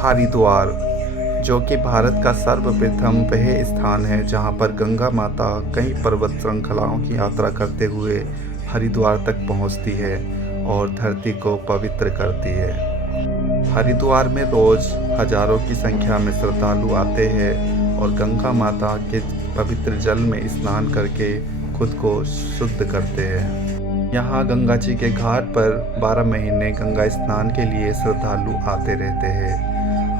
हरिद्वार, जो कि भारत का सर्वप्रथम वह स्थान है जहां पर गंगा माता कई पर्वत श्रृंखलाओं की यात्रा करते हुए हरिद्वार तक पहुंचती है और धरती को पवित्र करती है। हरिद्वार में रोज हजारों की संख्या में श्रद्धालु आते हैं और गंगा माता के पवित्र जल में स्नान करके खुद को शुद्ध करते हैं। यहाँ गंगा जी के घाट पर 12 महीने गंगा स्नान के लिए श्रद्धालु आते रहते हैं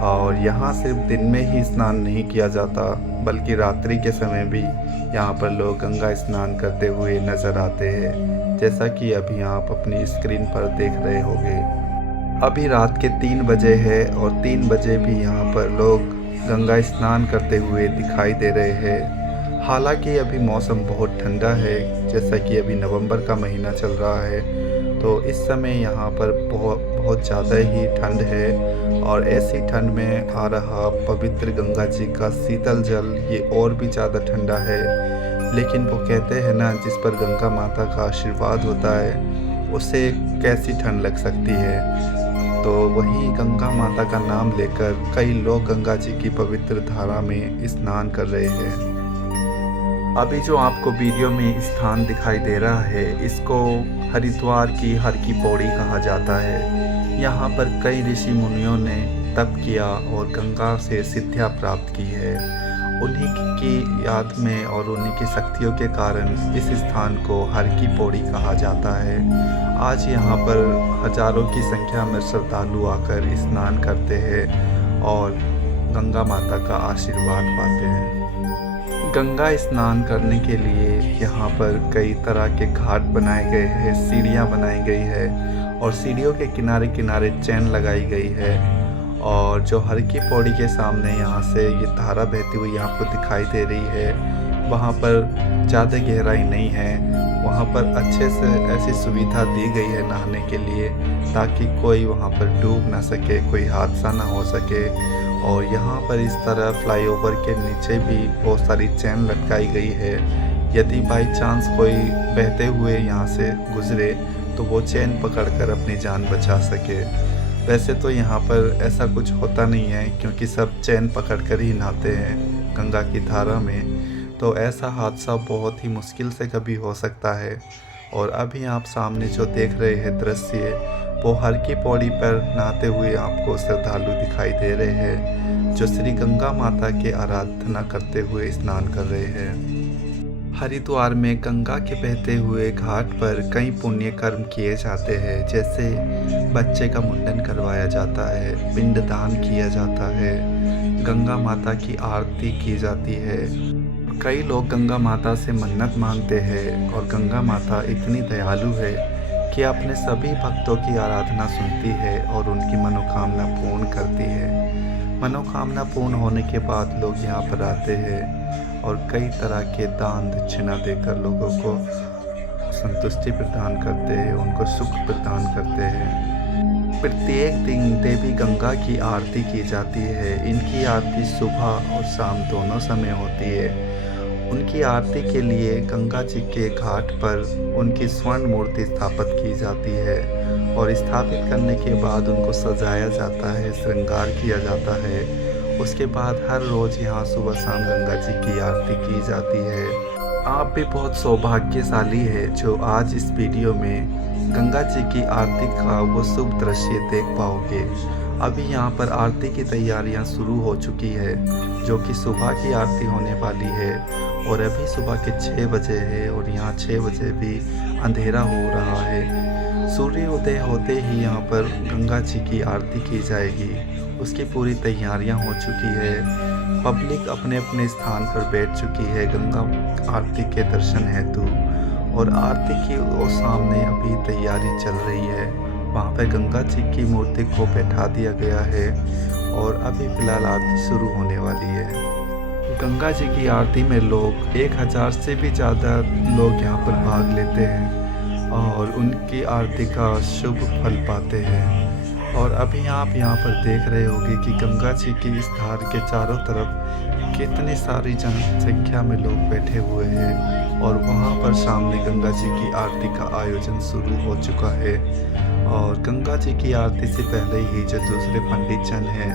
और यहाँ सिर्फ दिन में ही स्नान नहीं किया जाता बल्कि रात्रि के समय भी यहाँ पर लोग गंगा स्नान करते हुए नज़र आते हैं, जैसा कि अभी आप अपनी स्क्रीन पर देख रहे होंगे। अभी रात के 3 बजे है और 3 बजे भी यहाँ पर लोग गंगा स्नान करते हुए दिखाई दे रहे हैं। हालांकि अभी मौसम बहुत ठंडा है, जैसा कि अभी नवंबर का महीना चल रहा है, तो इस समय यहाँ पर बहुत ज़्यादा ही ठंड है और ऐसी ठंड में आ रहा पवित्र गंगा जी का शीतल जल ये और भी ज़्यादा ठंडा है। लेकिन वो कहते हैं ना, जिस पर गंगा माता का आशीर्वाद होता है उसे कैसी ठंड लग सकती है। तो वही गंगा माता का नाम लेकर कई लोग गंगा जी की पवित्र धारा में स्नान कर रहे हैं। अभी जो आपको वीडियो में स्थान दिखाई दे रहा है, इसको हरिद्वार की हर की पौड़ी कहा जाता है। यहाँ पर कई ऋषि मुनियों ने तप किया और गंगा से सिद्धियाँ प्राप्त की है। उन्हीं की याद में और उन्हीं की शक्तियों के कारण इस स्थान को हर की पौड़ी कहा जाता है। आज यहाँ पर हजारों की संख्या में श्रद्धालु आकर स्नान करते हैं और गंगा माता का आशीर्वाद पाते हैं। गंगा स्नान करने के लिए यहाँ पर कई तरह के घाट बनाए गए हैं, सीढ़ियाँ बनाई गई है और सीढ़ियों के किनारे किनारे चैन लगाई गई है। और जो हर की पौड़ी के सामने यहाँ से ये धारा बहती हुई आपको दिखाई दे रही है, वहाँ पर ज़्यादा गहराई नहीं है। वहाँ पर अच्छे से ऐसी सुविधा दी गई है नहाने के लिए, ताकि कोई वहाँ पर डूब ना सके, कोई हादसा ना हो सके। और यहाँ पर इस तरह फ्लाईओवर के नीचे भी बहुत सारी चैन लटकाई गई है। यदि बाई चांस कोई बहते हुए यहाँ से गुजरे तो वो चैन पकड़कर अपनी जान बचा सके। वैसे तो यहाँ पर ऐसा कुछ होता नहीं है, क्योंकि सब चैन पकड़कर ही नहाते हैं गंगा की धारा में, तो ऐसा हादसा बहुत ही मुश्किल से कभी हो सकता है। और अभी आप सामने जो देख रहे हैं दृश्य, वो हर की पौड़ी पर नहाते हुए आपको श्रद्धालु दिखाई दे रहे हैं, जो श्री गंगा माता के आराधना करते हुए स्नान कर रहे हैं। हरिद्वार में गंगा के बहते हुए घाट पर कई पुण्य कर्म किए जाते हैं, जैसे बच्चे का मुंडन करवाया जाता है, पिंडदान किया जाता है, गंगा माता की आरती की जाती है। कई लोग गंगा माता से मन्नत मांगते हैं और गंगा माता इतनी दयालु है कि अपने सभी भक्तों की आराधना सुनती है और उनकी मनोकामना पूर्ण करती है। मनोकामना पूर्ण होने के बाद लोग यहाँ पर आते हैं और कई तरह के दान दक्षिणा देकर लोगों को संतुष्टि प्रदान करते हैं, उनको सुख प्रदान करते हैं। प्रत्येक दिन देवी गंगा की आरती की जाती है। इनकी आरती सुबह और शाम दोनों समय होती है। उनकी आरती के लिए गंगा जी के घाट पर उनकी स्वर्ण मूर्ति स्थापित की जाती है और स्थापित करने के बाद उनको सजाया जाता है, श्रृंगार किया जाता है। उसके बाद हर रोज़ यहाँ सुबह शाम गंगा जी की आरती की जाती है। आप भी बहुत सौभाग्यशाली है जो आज इस वीडियो में गंगा जी की आरती का वो शुभ दृश्य देख पाओगे। अभी यहाँ पर आरती की तैयारियाँ शुरू हो चुकी है, जो कि सुबह की आरती होने वाली है और अभी सुबह के 6 बजे है और यहाँ 6 बजे भी अंधेरा हो रहा है। सूर्य उदय होते ही यहाँ पर गंगा जी की आरती की जाएगी। उसकी पूरी तैयारियाँ हो चुकी है। पब्लिक अपने अपने स्थान पर बैठ चुकी है गंगा आरती के दर्शन हेतु और आरती की सामने अभी तैयारी चल रही है। वहाँ पर गंगा जी की मूर्ति को बैठा दिया गया है और अभी फ़िलहाल आरती शुरू होने वाली है। गंगा जी की आरती में लोग 1000 से भी ज़्यादा लोग यहाँ पर भाग लेते हैं और उनकी आरती का शुभ फल पाते हैं। और अभी आप यहाँ पर देख रहे होंगे कि गंगा जी की इस धार के चारों तरफ कितनी सारी जनसंख्या में लोग बैठे हुए हैं और वहाँ पर सामने गंगा जी की आरती का आयोजन शुरू हो चुका है। और गंगा जी की आरती से पहले ही जो दूसरे पंडित जन हैं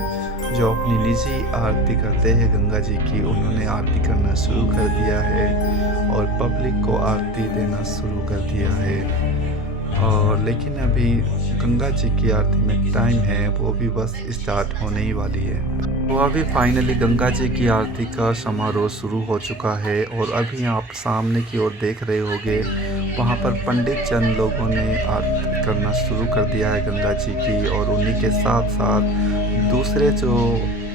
जो अपनी निजी आरती करते हैं गंगा जी की, उन्होंने आरती करना शुरू कर दिया है और पब्लिक को आरती देना शुरू कर दिया है। और लेकिन अभी गंगा जी की आरती में टाइम है, वो भी बस स्टार्ट होने ही वाली है। तो अभी फाइनली गंगा जी की आरती का समारोह शुरू हो चुका है और अभी आप सामने की ओर देख रहे होंगे, वहाँ पर पंडित चंद लोगों ने आरती करना शुरू कर दिया है गंगा जी की, और उन्हीं के साथ साथ दूसरे जो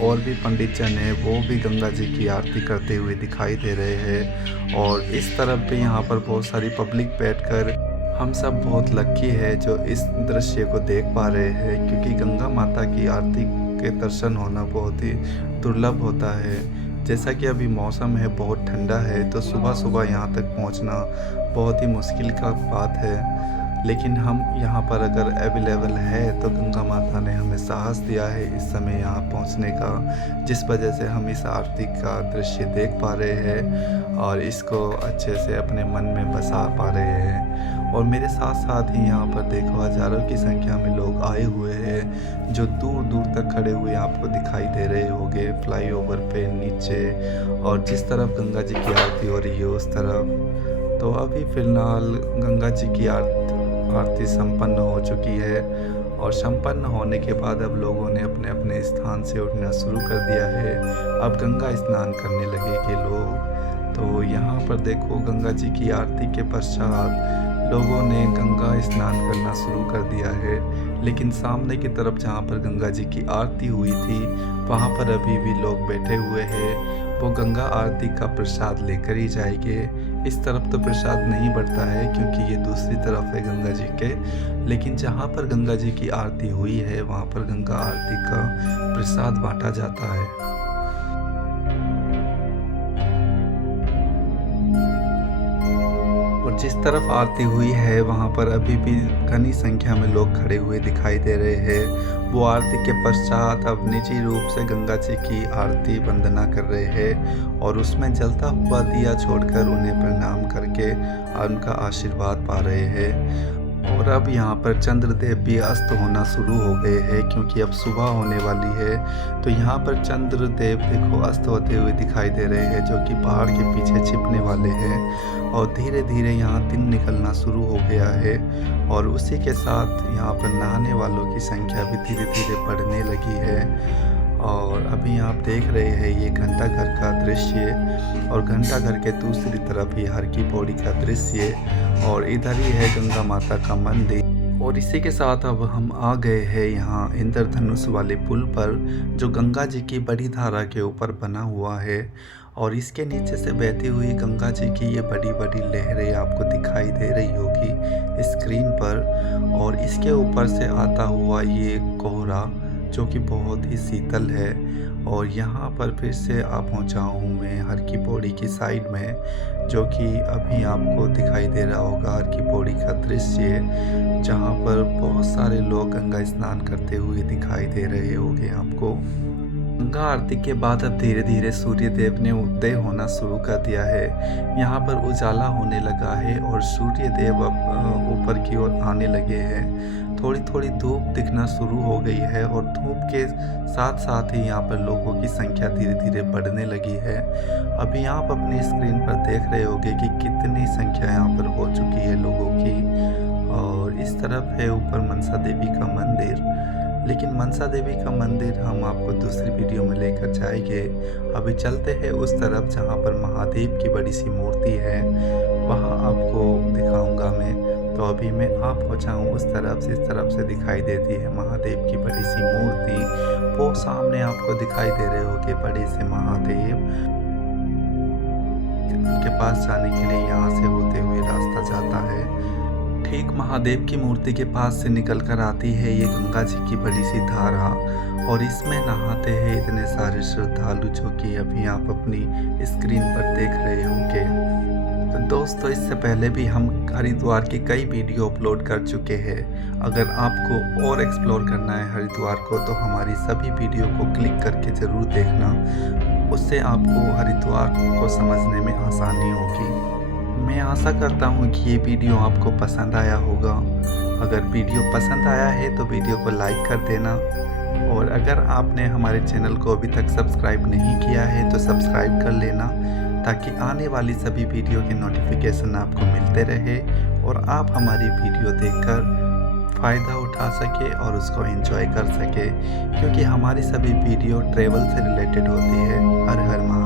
और भी पंडित जन हैं वो भी गंगा जी की आरती करते हुए दिखाई दे रहे हैं। और इस तरफ भी यहाँ पर बहुत सारी पब्लिक बैठकर, हम सब बहुत लकी है जो इस दृश्य को देख पा रहे हैं, क्योंकि गंगा माता की आरती के दर्शन होना बहुत ही दुर्लभ होता है। जैसा कि अभी मौसम है बहुत ठंडा है, तो सुबह सुबह यहाँ तक पहुँचना बहुत ही मुश्किल का बात है। लेकिन हम यहाँ पर अगर अवेलेबल है तो गंगा माता ने हमें साहस दिया है इस समय यहाँ पहुँचने का, जिस वजह से हम इस आरती का दृश्य देख पा रहे हैं और इसको अच्छे से अपने मन में बसा पा रहे हैं। और मेरे साथ साथ ही यहाँ पर देखो हज़ारों की संख्या में लोग आए हुए हैं, जो दूर दूर तक खड़े हुए आपको दिखाई दे रहे होंगे फ्लाईओवर पे नीचे, और जिस तरफ गंगा जी की आरती हो रही है उस तरफ। तो अभी फ़िलहाल गंगा जी की आरती संपन्न हो चुकी है, और संपन्न होने के बाद अब लोगों ने अपने अपने स्थान से उठना शुरू कर दिया है। अब गंगा स्नान करने लगेंगे लोग। तो यहाँ पर देखो गंगा जी की आरती के पश्चात लोगों ने गंगा स्नान करना शुरू कर दिया है। लेकिन सामने की तरफ जहाँ पर गंगा जी की आरती हुई थी, वहाँ पर अभी भी लोग बैठे हुए हैं। वो गंगा आरती का प्रसाद लेकर ही जाएंगे। इस तरफ तो प्रसाद नहीं बढ़ता है क्योंकि ये दूसरी तरफ है गंगा जी के, लेकिन जहाँ पर गंगा जी की आरती हुई है वहाँ पर गंगा आरती का प्रसाद बांटा जाता है। और जिस तरफ आरती हुई है वहाँ पर अभी भी घनी संख्या में लोग खड़े हुए दिखाई दे रहे हैं। वो आरती के पश्चात अब निजी रूप से गंगा जी की आरती वंदना कर रहे हैं और उसमें जलता हुआ दिया छोड़कर उन्हें प्रणाम करके उनका आशीर्वाद पा रहे हैं। और अब यहाँ पर चंद्रदेव भी अस्त होना शुरू हो गए हैं क्योंकि अब सुबह होने वाली है। तो यहाँ पर चंद्रदेव देखो अस्त होते हुए दिखाई दे रहे हैं, जो कि पहाड़ के पीछे छिपने वाले हैं। और धीरे धीरे यहाँ दिन निकलना शुरू हो गया है, और उसी के साथ यहाँ पर नहाने वालों की संख्या भी धीरे धीरे बढ़ने लगी है। और अभी आप देख रहे हैं ये घंटा घर का दृश्य, और घंटा घर के दूसरी तरफ ही हर की पौड़ी का दृश्य, और इधर ही है गंगा माता का मंदिर। और इसी के साथ अब हम आ गए हैं यहाँ इंद्रधनुष वाले पुल पर, जो गंगा जी की बड़ी धारा के ऊपर बना हुआ है। और इसके नीचे से बहती हुई गंगा जी की ये बड़ी बड़ी लहरें आपको दिखाई दे रही होगी स्क्रीन पर। और इसके ऊपर से आता हुआ ये कोहरा जो कि बहुत ही शीतल है। और यहाँ पर फिर से आ पहुँचा हूँ मैं हर की पौड़ी की साइड में, जो कि अभी आपको दिखाई दे रहा होगा हर की पौड़ी का दृश्य, जहाँ पर बहुत सारे लोग गंगा स्नान करते हुए दिखाई दे रहे होंगे आपको। गंगा आरती के बाद अब धीरे धीरे सूर्य देव ने उदय होना शुरू कर दिया है। यहाँ पर उजाला होने लगा है और सूर्य देव अब ऊपर की ओर आने लगे हैं। थोड़ी थोड़ी धूप दिखना शुरू हो गई है, और धूप के साथ साथ ही यहाँ पर लोगों की संख्या धीरे धीरे बढ़ने लगी है। अभी आप अपनी स्क्रीन पर देख रहे होंगे कि कितनी संख्या यहाँ पर हो चुकी है लोगों की। और इस तरफ है ऊपर मनसा देवी का मंदिर, लेकिन मनसा देवी का मंदिर हम आपको दूसरी वीडियो में लेकर जाएंगे। अभी चलते हैं उस तरफ जहाँ पर महादेव की बड़ी सी मूर्ति है, वहाँ आपको दिखाऊंगा मैं। तो अभी मैं आ पहुँचा हूँ उस तरफ से, इस तरफ से दिखाई देती है महादेव की बड़ी सी मूर्ति। वो सामने आपको दिखाई दे रहे होंगे बड़े से महादेव। उनके पास जाने के लिए यहाँ से होते हुए रास्ता जाता है। ठीक महादेव की मूर्ति के पास से निकल कर आती है ये गंगा जी की बड़ी सी धारा, और इसमें नहाते हैं इतने सारे श्रद्धालु, जो कि अभी आप अपनी स्क्रीन पर देख रहे होंगे। तो दोस्तों, इससे पहले भी हम हरिद्वार की कई वीडियो अपलोड कर चुके हैं। अगर आपको और एक्सप्लोर करना है हरिद्वार को तो हमारी सभी वीडियो को क्लिक करके ज़रूर देखना, उससे आपको हरिद्वार को समझने में आसानी होगी। मैं आशा करता हूँ कि ये वीडियो आपको पसंद आया होगा। अगर वीडियो पसंद आया है तो वीडियो को लाइक कर देना, और अगर आपने हमारे चैनल को अभी तक सब्सक्राइब नहीं किया है तो सब्सक्राइब कर लेना, ताकि आने वाली सभी वीडियो के नोटिफिकेशन आपको मिलते रहे और आप हमारी वीडियो देखकर फ़ायदा उठा सके और उसको एंजॉय कर सके, क्योंकि हमारी सभी वीडियो ट्रैवल से रिलेटेड होती है। हर हर महादेव।